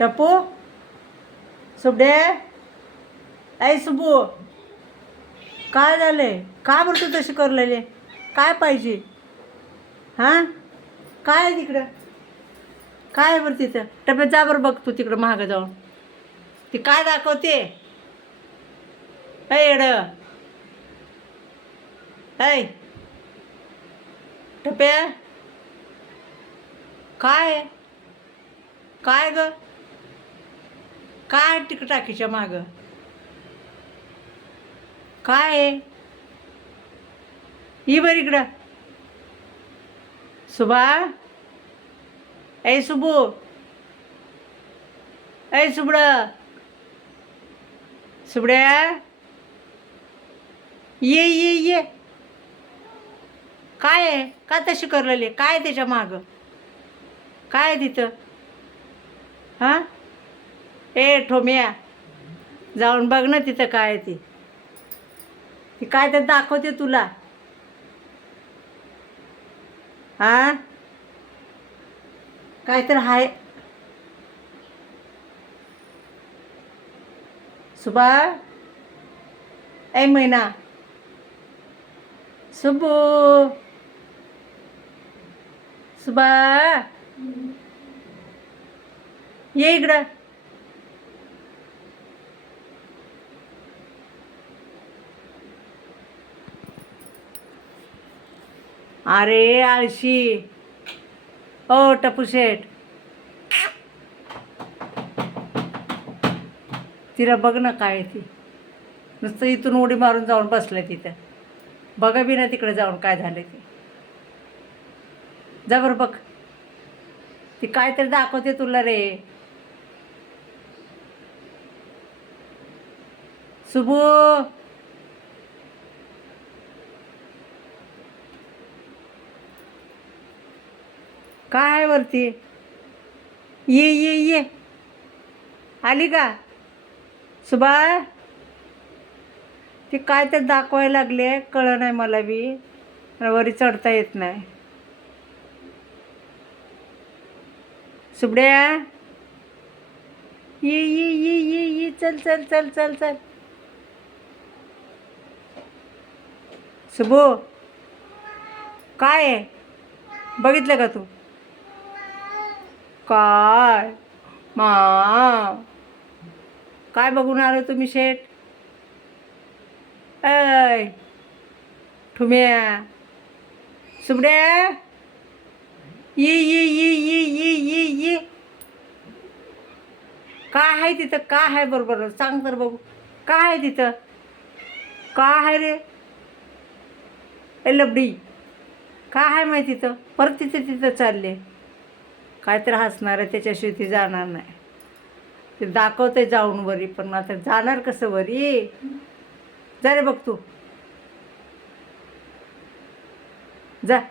टपू सुबडे ऐ सुबू काय झालंय का बरं तू तशी करलेले काय पाहिजे हां काय आहे तिकडं काय आहे बरं तिथं टप्प्यात जा बरं बघ तू तिकडं महाग जाऊन ती काय दाखवते ऐ एड ऐ टप्प्या काय आहे? काय ग काय तिक टाकीच्या मागं? काय आहे? बर इकडं. सुभा ऐ सुबू. ऐ सुबड. सुबड्या? ये ये ये. काय आहे? का तशी करलेली काय त्याच्या मागं? काय आहे तिथं? हां? ए ठोम्या जाऊन बघ ना तिथं काय आहे ती. ती काय तर दाखवते तुला. हा? काय तर हाय. सुबा? ऐ मैना. सुबू सुबा? ये इकडं. अरे आळशी. ओ टपू शेठ. तिला बघ ना काय ती. नुसतं इथून उडी मारून जाऊन बसलं तिथं बघा बी ना तिकडे जाऊन काय झालं ते. जा बरं बघ. ती काय तरी दाखवते तुला रे. सुबू. काय आहे वरती? ये ये ये. आली का? सुभा ती काय तर दाखवायला लागले कळ नाही मला बी. वरी चढता येत नाही. सुबड्या? ये ये ये ये ये. चल चल चल चल चल. सुबू काय आहे? बघितलं का तू? काय? मा. काय बघून आलो हो तुम्ही शेठ? ऐ ठुम्या. सुबड्या ये ये ये ये ये ये ये. काय आहे तिथं? काय आहे बरोबर? सांग तर बघू. काय आहे तिथं? काय आहे रे? ए लबडी. काय आहे माहिती तिथं? परत तिथे तिथं चालले. काय तर हसणार आहे त्याच्याशिवाय ती जाणार नाही. ते दाखवते जाऊन वरी पण आता जाणार कसं वरी? जा रे बघ तू. जा.